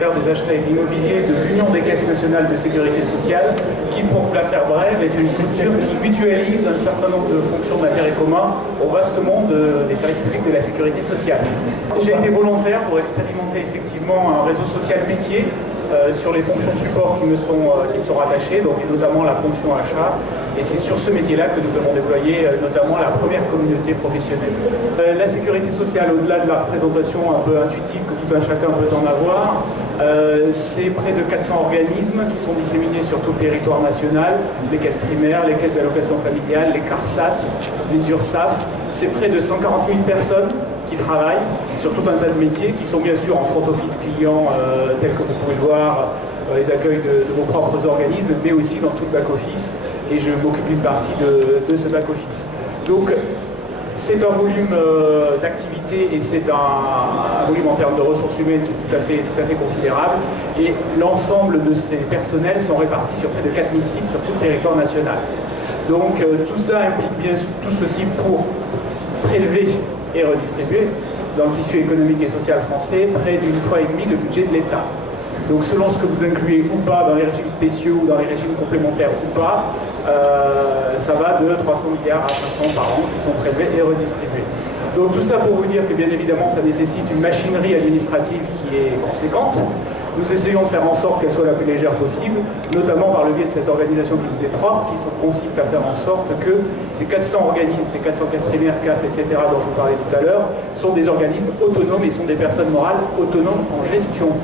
secrétaire des achats et de l'immobilier de l'Union des caisses nationales de sécurité sociale, qui, pour vous la faire brève, est une structure qui mutualise un certain nombre de fonctions d'intérêt commun au vaste monde des services publics de la sécurité sociale. J'ai été volontaire pour expérimenter effectivement un réseau social métier sur les fonctions support qui me sont rattachées, donc, et notamment la fonction achat. Et c'est sur ce métier-là que nous avons déployé notamment la première communauté professionnelle. La sécurité sociale, au-delà de la représentation un peu intuitive que tout un chacun peut en avoir, c'est près de 400 organismes qui sont disséminés sur tout le territoire national, les caisses primaires, les caisses d'allocation familiale, les CARSAT, les URSAF. C'est près de 140 000 personnes qui travaillent sur tout un tas de métiers qui sont bien sûr en front office client tel que vous pouvez le voir dans les accueils de vos propres organismes, mais aussi dans tout le back-office, et je m'occupe d'une partie de ce back-office. Donc c'est un volume d'activité et c'est un volume en termes de ressources humaines qui est tout à fait considérable, et l'ensemble de ces personnels sont répartis sur près de 4000 sites sur tout le territoire national. Donc tout ça implique bien tout ceci pour prélever et redistribuer dans le tissu économique et social français près d'une fois et demie le budget de l'État. Donc selon ce que vous incluez ou pas dans les régimes spéciaux ou dans les régimes complémentaires ou pas, ça va de 300 milliards à 500 par an qui sont prélevés et redistribués. Donc tout ça pour vous dire que bien évidemment ça nécessite une machinerie administrative qui est conséquente. Nous essayons de faire en sorte qu'elle soit la plus légère possible, notamment par le biais de cette organisation qui nous est propre, qui consiste à faire en sorte que ces 400 organismes, ces 400 caisses primaires, CAF, etc., dont je vous parlais tout à l'heure, sont des organismes autonomes et sont des personnes morales autonomes en gestion.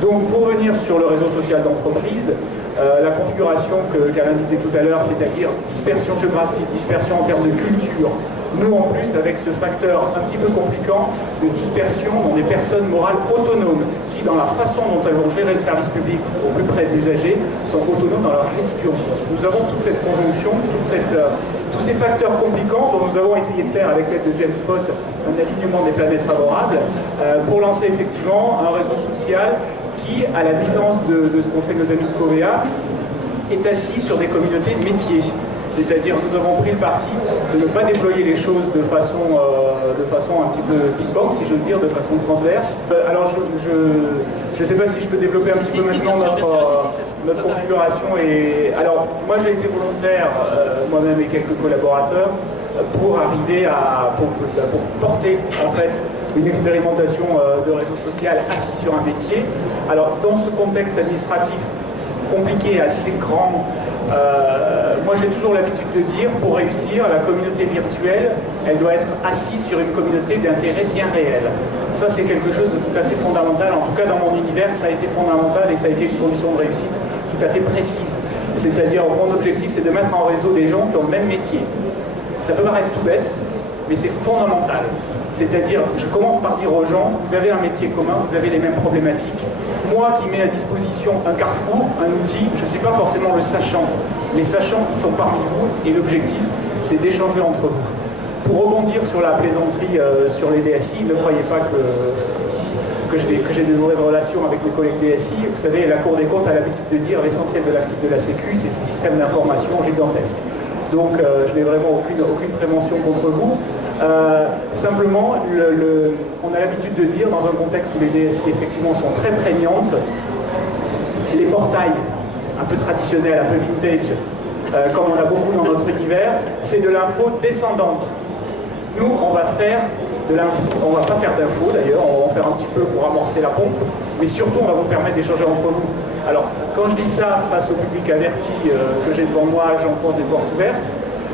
Donc pour venir sur le réseau social d'entreprise, la configuration qu'Alain disait tout à l'heure, c'est-à-dire dispersion géographique, dispersion en termes de culture, nous en plus avec ce facteur un petit peu compliquant de dispersion dans des personnes morales autonomes qui dans la façon dont elles vont gérer le service public au plus près de l'usager sont autonomes dans leur gestion. Nous avons toute cette conjonction, tous ces facteurs compliquants dont nous avons essayé de faire avec l'aide de James Spot un alignement des planètes favorables pour lancer effectivement un réseau social qui, à la différence de ce qu'ont fait nos amis de Covea, est assis sur des communautés de métiers. C'est-à-dire nous avons pris le parti de ne pas déployer les choses de façon un petit peu big bang, si j'ose dire, de façon transverse. Alors je ne sais pas si je peux développer un petit peu maintenant notre configuration. Alors moi j'ai été volontaire, moi-même et quelques collaborateurs, pour arriver pour porter en fait une expérimentation de réseau social assis sur un métier. Alors dans ce contexte administratif compliqué, assez grand, moi j'ai toujours l'habitude de dire, pour réussir, la communauté virtuelle, elle doit être assise sur une communauté d'intérêt bien réel. Ça c'est quelque chose de tout à fait fondamental, en tout cas dans mon univers ça a été fondamental et ça a été une condition de réussite tout à fait précise. C'est-à-dire mon objectif c'est de mettre en réseau des gens qui ont le même métier. Ça peut paraître tout bête, mais c'est fondamental. C'est-à-dire, je commence par dire aux gens, vous avez un métier commun, vous avez les mêmes problématiques. Moi qui mets à disposition un carrefour, un outil, je ne suis pas forcément le sachant. Les sachants, ils sont parmi vous et l'objectif, c'est d'échanger entre vous. Pour rebondir sur la plaisanterie sur les DSI, ne croyez pas que j'ai des mauvaises relations avec mes collègues DSI. Vous savez, la Cour des comptes a l'habitude de dire l'essentiel de l'actif de la Sécu, c'est ces systèmes d'information gigantesques. Donc je n'ai vraiment aucune prévention contre vous. Simplement, on a l'habitude de dire, dans un contexte où les DSI effectivement sont très prégnantes, les portails un peu traditionnels, un peu vintage, comme on a beaucoup dans notre univers, c'est de l'info descendante. Nous, on va faire de l'info, on va pas faire d'info d'ailleurs, on va en faire un petit peu pour amorcer la pompe, mais surtout on va vous permettre d'échanger entre vous. Alors, quand je dis ça face au public averti que j'ai devant moi, j'enfonce des portes ouvertes.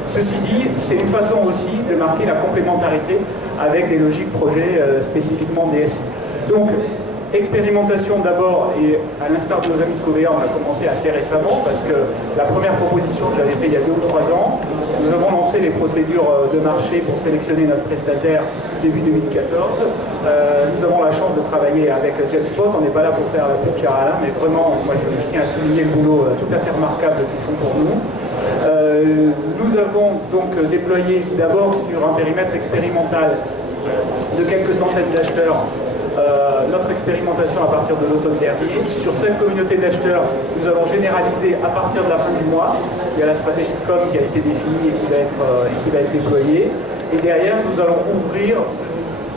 Ceci dit, c'est une façon aussi de marquer la complémentarité avec des logiques projets spécifiquement DSI. Donc, expérimentation d'abord, et à l'instar de nos amis de Covea, on a commencé assez récemment, parce que la première proposition, je l'avais fait il y a 2 ou 3 ans. Nous avons lancé les procédures de marché pour sélectionner notre prestataire début 2014. Nous avons la chance de travailler avec James Spot. On n'est pas là pour faire la pub cher Alain, mais vraiment, moi je tiens à souligner le boulot tout à fait remarquable qu'ils font pour nous. Nous avons donc déployé d'abord sur un périmètre expérimental de quelques centaines d'acheteurs notre expérimentation à partir de l'automne dernier. Sur cette communauté d'acheteurs, nous allons généraliser à partir de la fin du mois. Il y a la stratégie de com qui a été définie et qui va être déployée. Et derrière, nous allons ouvrir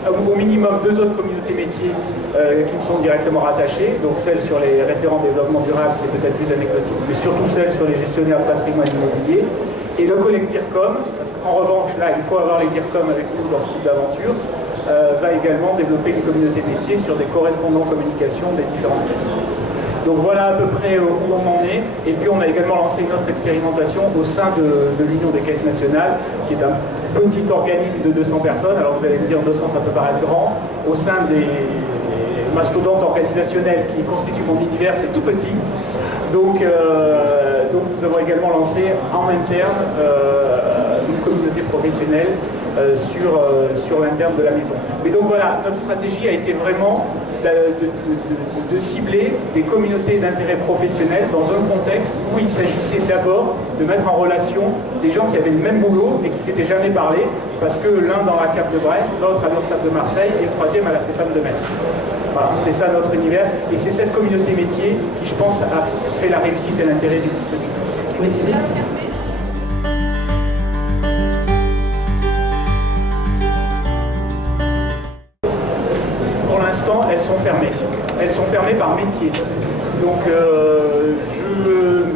au minimum 2 autres communautés métiers qui me sont directement rattachées, donc celle sur les référents développement durable qui est peut-être plus anecdotique, mais surtout celle sur les gestionnaires de patrimoine immobilier, et le collègue DIRCOM, parce qu'en revanche là il faut avoir les DIRCOM avec nous dans ce type d'aventure, va également développer une communauté métier sur des correspondants communication des différentes caisses. Donc voilà à peu près où on en est. Et puis on a également lancé une autre expérimentation au sein de l'Union des caisses nationales, qui est un petit organisme de 200 personnes. Alors vous allez me dire 200 ça peut paraître grand. Au sein des mastodontes organisationnels qui constituent mon univers, c'est tout petit. Donc nous avons également lancé en interne une communauté professionnelle sur l'interne de la maison. Mais donc voilà, notre stratégie a été vraiment de cibler des communautés d'intérêt professionnel dans un contexte où il s'agissait d'abord de mettre en relation des gens qui avaient le même boulot mais qui ne s'étaient jamais parlé, parce que l'un dans la CAP de Brest, l'autre à l'URSSAF de Marseille et le troisième à la CEPAM de Metz. Voilà, c'est ça notre univers et c'est cette communauté métier qui, je pense, a fait la réussite et l'intérêt du dispositif. Oui, elles sont fermées. Elles sont fermées par métier. Donc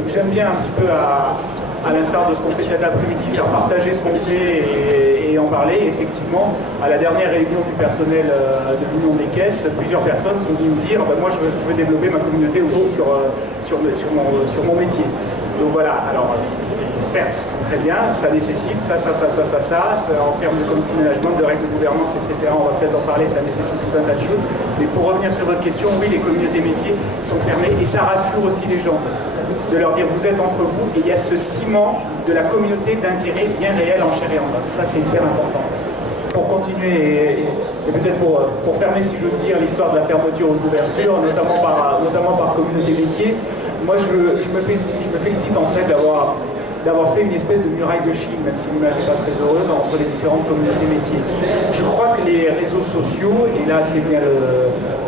j'aime bien un petit peu à l'instar de ce qu'on fait cet après-midi, faire partager ce qu'on fait et en parler. Effectivement, à la dernière réunion du personnel de l'Union des caisses, plusieurs personnes sont venues me dire moi je veux développer ma communauté aussi sur mon métier. Donc voilà, alors certes, c'est très bien, ça nécessite ça, en termes de community management, de règles de gouvernance, etc. On va peut-être en parler, ça nécessite tout un tas de choses. Mais pour revenir sur votre question, oui, les communautés métiers sont fermées et ça rassure aussi les gens de leur dire vous êtes entre vous et il y a ce ciment de la communauté d'intérêt bien réel en chair et en os. Ça, c'est hyper important. Pour continuer et peut-être pour fermer, si j'ose dire, l'histoire de la fermeture ou de l'ouverture, notamment par communauté métier, moi je me félicite en fait d'avoir fait une espèce de muraille de Chine, même si l'image n'est pas très heureuse, entre les différentes communautés métiers. Je crois que les réseaux sociaux, et là c'est bien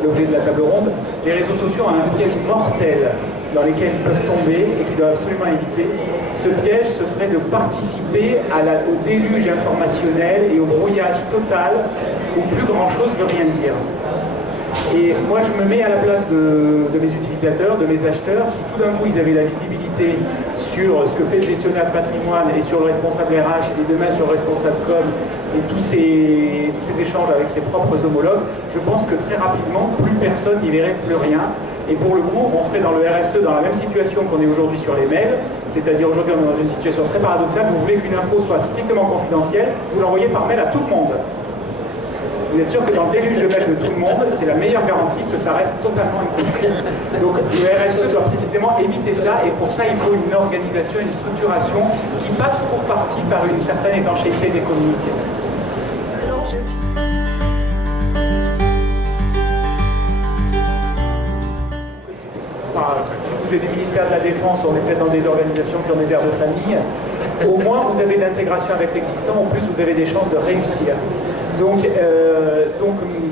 l'objet de la table ronde, les réseaux sociaux ont un piège mortel dans lesquels ils peuvent tomber et qu'ils doivent absolument éviter. Ce piège, ce serait de participer au déluge informationnel et au brouillage total où plus grand chose ne veut rien dire. Et moi je me mets à la place de mes utilisateurs, de mes acheteurs. Si tout d'un coup ils avaient la visibilité sur ce que fait le gestionnaire de patrimoine et sur le responsable RH et demain sur le responsable com et tous ces échanges avec ses propres homologues, je pense que très rapidement plus personne n'y verrait plus rien. Et pour le coup, on serait dans le RSE dans la même situation qu'on est aujourd'hui sur les mails, c'est-à-dire aujourd'hui on est dans une situation très paradoxale, vous voulez qu'une info soit strictement confidentielle, vous l'envoyez par mail à tout le monde. Vous êtes sûr que dans le déluge de mails de tout le monde, c'est la meilleure garantie que ça reste totalement inconnu. Donc le RSE doit précisément éviter ça et pour ça il faut une organisation, une structuration qui passe pour partie par une certaine étanchéité des communautés. Vous êtes des ministères de la Défense, on est peut-être dans des organisations qui ont des airs de famille. Au moins vous avez l'intégration avec l'existant, en plus vous avez des chances de réussir. Donc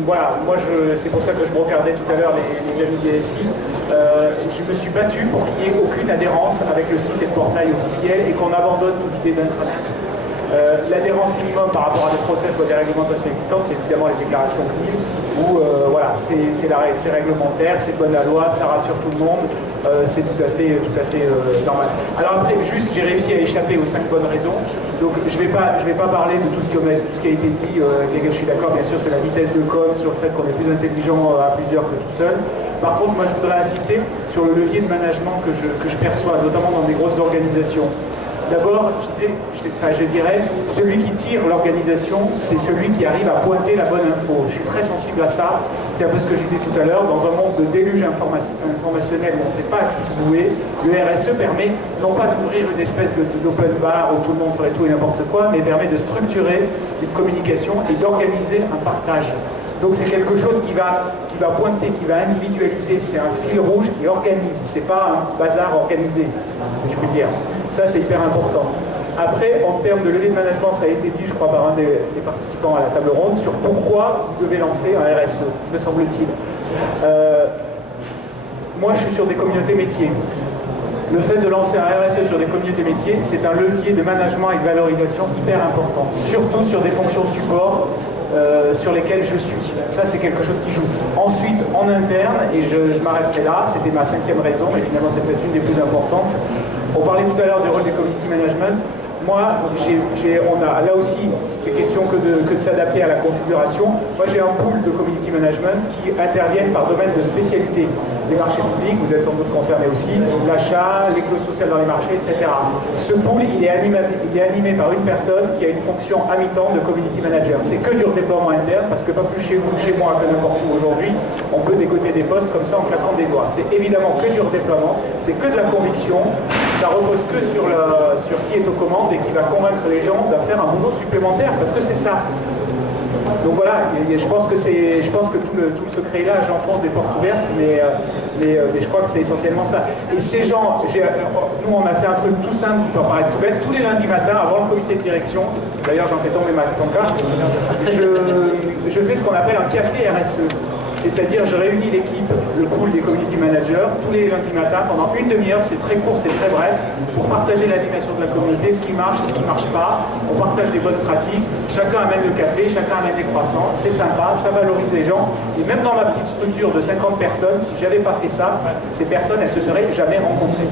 voilà, moi c'est pour ça que je me regardais tout à l'heure les amis DSI. Je me suis battu pour qu'il n'y ait aucune adhérence avec le site et le portail officiel et qu'on abandonne toute idée d'intranet. L'adhérence minimum par rapport à des process ou à des réglementations existantes, c'est évidemment les déclarations CNIL, où voilà, c'est réglementaire, c'est bonne la loi, ça rassure tout le monde, c'est tout à fait normal. Alors après, juste, j'ai réussi à échapper aux 5 bonnes raisons, donc je vais pas parler de tout ce qui a été dit, avec lesquels je suis d'accord, bien sûr, sur la vitesse de com, sur le fait qu'on est plus intelligent à plusieurs que tout seul. Par contre, moi je voudrais insister sur le levier de management que je perçois, notamment dans des grosses organisations. D'abord, je dirais, celui qui tire l'organisation, c'est celui qui arrive à pointer la bonne info. Je suis très sensible à ça. C'est un peu ce que je disais tout à l'heure. Dans un monde de déluge informationnel où on ne sait pas à qui se vouer, le RSE permet non pas d'ouvrir une espèce d'open bar où tout le monde ferait tout et n'importe quoi, mais permet de structurer une communication et d'organiser un partage. Donc c'est quelque chose qui va pointer, qui va individualiser, c'est un fil rouge qui organise, c'est pas un bazar organisé, si je puis dire. Ça c'est hyper important. Après, en termes de levier de management, ça a été dit, je crois, par un des participants à la table ronde, sur pourquoi vous devez lancer un RSE, me semble-t-il. Moi je suis sur des communautés métiers. Le fait de lancer un RSE sur des communautés métiers, c'est un levier de management et de valorisation hyper important, surtout sur des fonctions support sur lesquels je suis. Ça, c'est quelque chose qui joue. Ensuite, en interne, et je m'arrêterai là, c'était ma 5e raison, mais finalement c'est peut-être une des plus importantes. On parlait tout à l'heure du rôle du community management. Moi, on a là aussi, c'est question que de s'adapter à la configuration. Moi, j'ai un pool de community management qui interviennent par domaine de spécialité. Les marchés publics, vous êtes sans doute concernés aussi, l'achat, les clauses sociales dans les marchés, etc. Ce pool, il est animé par une personne qui a une fonction à mi-temps de community manager. C'est que du redéploiement interne, parce que pas plus chez vous que chez moi, que n'importe où aujourd'hui, on peut décoter des postes comme ça en claquant des doigts. C'est évidemment que du redéploiement, c'est que de la conviction, ça repose que sur qui est aux commandes et qui va convaincre les gens de faire un boulot supplémentaire, parce que c'est ça. Donc voilà, je pense que tout le secret est là, j'enfonce des portes ouvertes, mais je crois que c'est essentiellement ça. Et ces gens, nous on a fait un truc tout simple qui peut paraître tout bête, tous les lundis matins avant le comité de direction, d'ailleurs j'en fais tomber ma pancarte, je fais ce qu'on appelle un café RSE. C'est-à-dire, je réunis l'équipe, le pool des community managers, tous les lundis matins, pendant une demi-heure, c'est très court, c'est très bref, pour partager l'animation de la communauté, ce qui marche, ce qui ne marche pas. On partage les bonnes pratiques, chacun amène le café, chacun amène des croissants, c'est sympa, ça valorise les gens. Et même dans ma petite structure de 50 personnes, si je n'avais pas fait ça, ces personnes, elles ne se seraient jamais rencontrées.